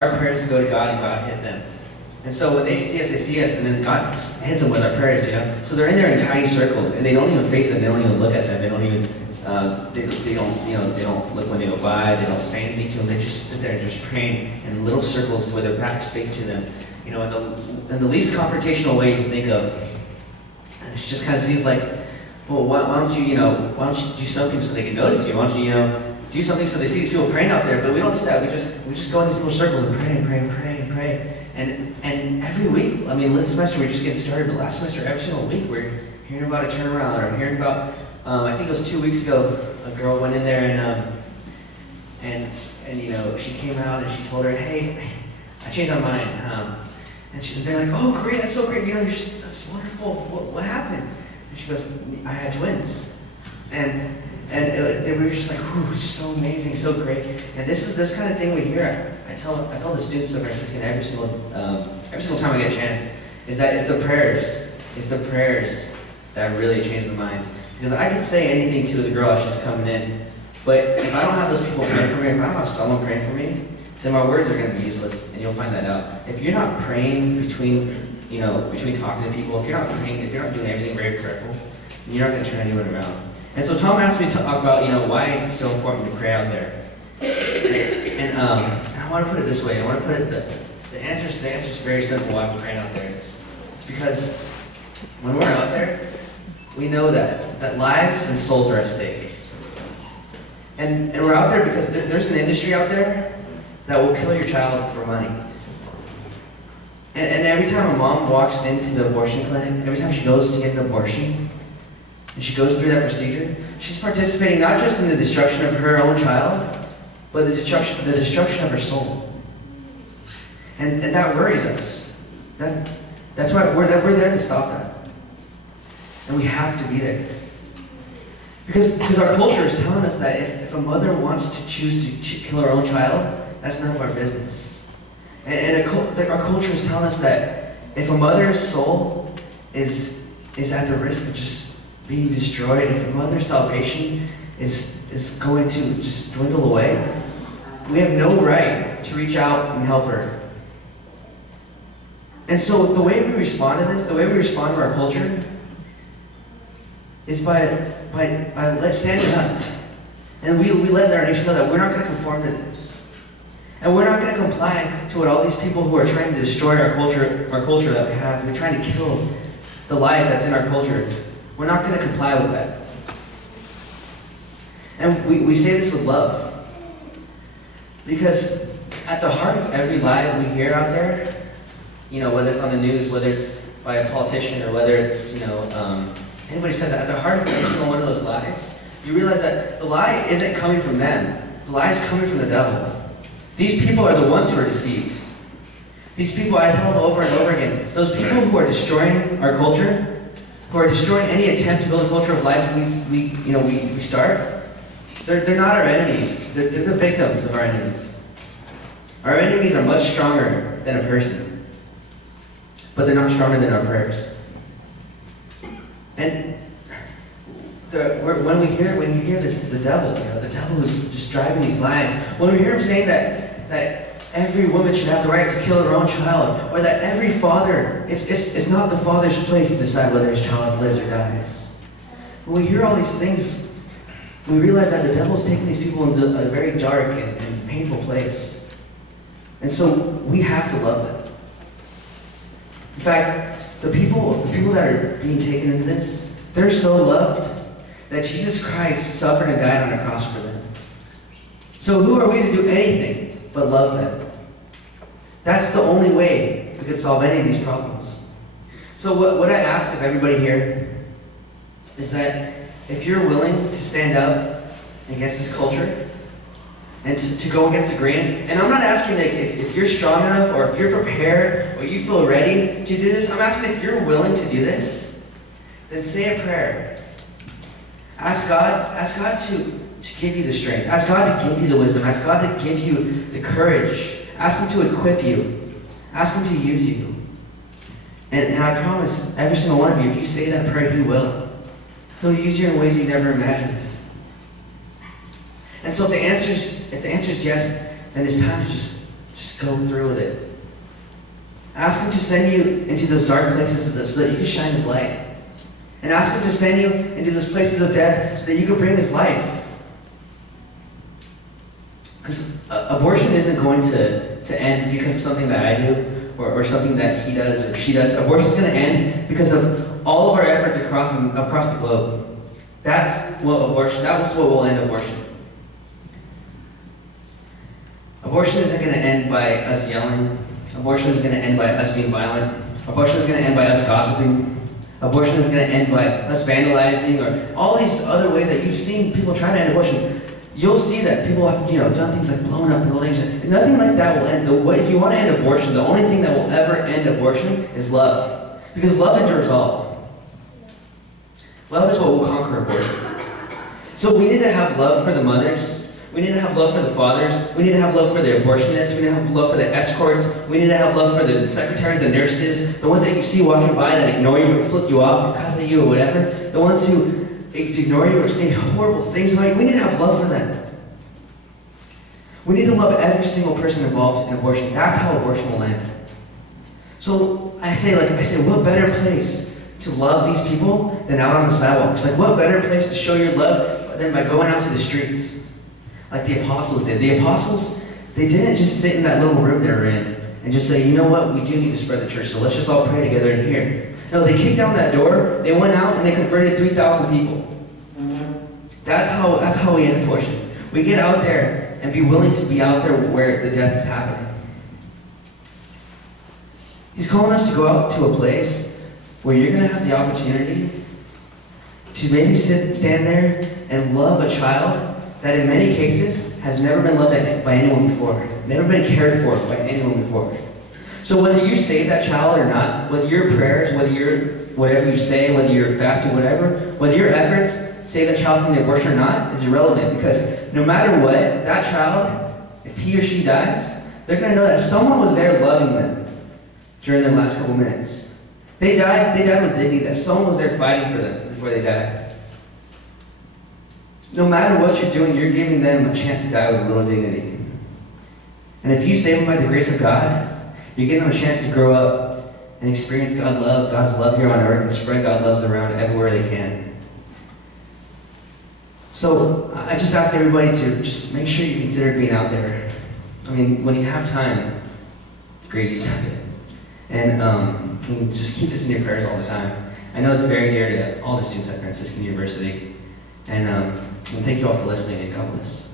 our prayers go to God and God hit them. And so when they see us, and then God hits them with our prayers, you know? So they're in there in tiny circles, and they don't even face them, they don't even look at them, they don't even, they don't look when they go by, they don't say anything to them, they just sit there and just praying in little circles with their backs faced to them. You know, in the least confrontational way you can think of. And it just kind of seems like, well, why don't you do something so they can notice you? Why don't you, do something so they see these people praying out there? But we don't do that. We just go in these little circles and pray and pray and pray and pray. And every week, I mean, this semester we're just getting started, but last semester, every single week, we're hearing about a turnaround, or hearing about, I think it was 2 weeks ago, a girl went in there and she came out and she told her, hey, I changed my mind. And they're like, oh, great, that's so great, that's wonderful, what happened? And she goes, I had twins. And we were just like, whew, it's just so amazing, so great. And this kind of thing we hear. I tell the students of Franciscan every single time I get a chance, is that it's the prayers that really change the minds. Because I could say anything to the girl as she's coming in, but if I don't have those people praying for me, if I don't have someone praying for me, then my words are going to be useless, and you'll find that out. If you're not praying between talking to people, if you're not doing everything very prayerful, then you're not going to turn anyone around. And so Tom asked me to talk about, why is it so important to pray out there? And I want to put it this way. I want to put it, the answer is very simple why we're praying out there. It's because when we're out there, we know that lives and souls are at stake. And we're out there because there's an industry out there that will kill your child for money. And every time a mom walks into the abortion clinic, every time she goes to get an abortion, and she goes through that procedure, she's participating not just in the destruction of her own child, but the destruction of her soul. And that worries us. That's why we're there to stop that. And we have to be there. Because our culture is telling us that if a mother wants to choose to kill her own child, that's none of our business. And our culture is telling us that if a mother's soul is at the risk of just being destroyed, if a mother's salvation is going to just dwindle away, we have no right to reach out and help her. And so the way we respond to this, the way we respond to our culture, is by standing up. And we let our nation know that we're not going to conform to this. And we're not going to comply to what all these people who are trying to destroy our culture that we have, who are trying to kill the life that's in our culture. We're not going to comply with that. And we say this with love. Because at the heart of every lie we hear out there, whether it's on the news, whether it's by a politician, or whether it's, anybody says that, at the heart of every single one of those lies, you realize that the lie isn't coming from them. The lie is coming from the devil. These people are the ones who are deceived. These people, I tell them over and over again, those people who are destroying our culture, who are destroying any attempt to build a culture of life we start, they're not our enemies. They're the victims of our enemies. Our enemies are much stronger than a person, but they're not stronger than our prayers. And when you hear this, the devil who's just driving these lies, when we hear him saying that every woman should have the right to kill her own child, or that every father, it's not the father's place to decide whether his child lives or dies. When we hear all these things, we realize that the devil's taking these people into a very dark and painful place. And so we have to love them. In fact, the people that are being taken into this, they're so loved that Jesus Christ suffered and died on a cross for them. So who are we to do anything but love them? That's the only way we could solve any of these problems. So what I ask of everybody here is that if you're willing to stand up against this culture and to go against the grain, and I'm not asking if you're strong enough or if you're prepared or you feel ready to do this, I'm asking if you're willing to do this, then say a prayer. Ask God to give you the strength. Ask God to give you the wisdom. Ask God to give you the courage. Ask Him to equip you. Ask Him to use you. And I promise, every single one of you, if you say that prayer, He will. He'll use you in ways you never imagined. And so if the answer is yes, then it's time to just Just go through with it. Ask him to send you into those dark places so that you can shine his light. And ask him to send you into those places of death so that you can bring his life. Because abortion isn't going to end because of something that I do or something that he does or she does. Abortion is going to end because of all of our efforts across the globe. That was what will end abortion. Abortion isn't going to end by us yelling. Abortion isn't going to end by us being violent. Abortion is going to end by us gossiping. Abortion is going to end by us vandalizing or all these other ways that you've seen people try to end abortion. You'll see that people have done things like blown up buildings. Nothing like that will end. If you want to end abortion, the only thing that will ever end abortion is love. Because love endures all. Love is what will conquer abortion. So we need to have love for the mothers. We need to have love for the fathers. We need to have love for the abortionists. We need to have love for the escorts. We need to have love for the secretaries, the nurses, the ones that you see walking by that ignore you or flip you off or cuss at you or whatever. The ones who ignore you or say horrible things about you. We need to have love for them. We need to love every single person involved in abortion. That's how abortion will end. So I say, what better place to love these people than out on the sidewalks? Like, what better place to show your love than by going out to the streets? Like the apostles did. The apostles, they didn't just sit in that little room they were in and just say, you know what, we do need to spread the church, so let's just all pray together in here. No, they kicked down that door, they went out and they converted 3,000 people. That's how we end abortion. We get out there and be willing to be out there where the death is happening. He's calling us to go out to a place where you're going to have the opportunity to maybe stand there and love a child that in many cases has never been loved by anyone before, never been cared for by anyone before. So whether you save that child or not, whether your prayers, whatever you say, whether you're fasting, whether your efforts save that child from the abortion or not is irrelevant, because no matter what, that child, if he or she dies, they're going to know that someone was there loving them during their last couple minutes. They died with dignity, that someone was there fighting for them before they died. No matter what you're doing, you're giving them a chance to die with a little dignity. And if you save them by the grace of God, you're giving them a chance to grow up and experience God's love here on earth and spread God's love around everywhere they can. So I just ask everybody to just make sure you consider being out there. I mean, when you have time, it's great use of it. And just keep this in your prayers all the time. I know it's very dear to all the students at Franciscan University. And thank you all for listening, and God bless.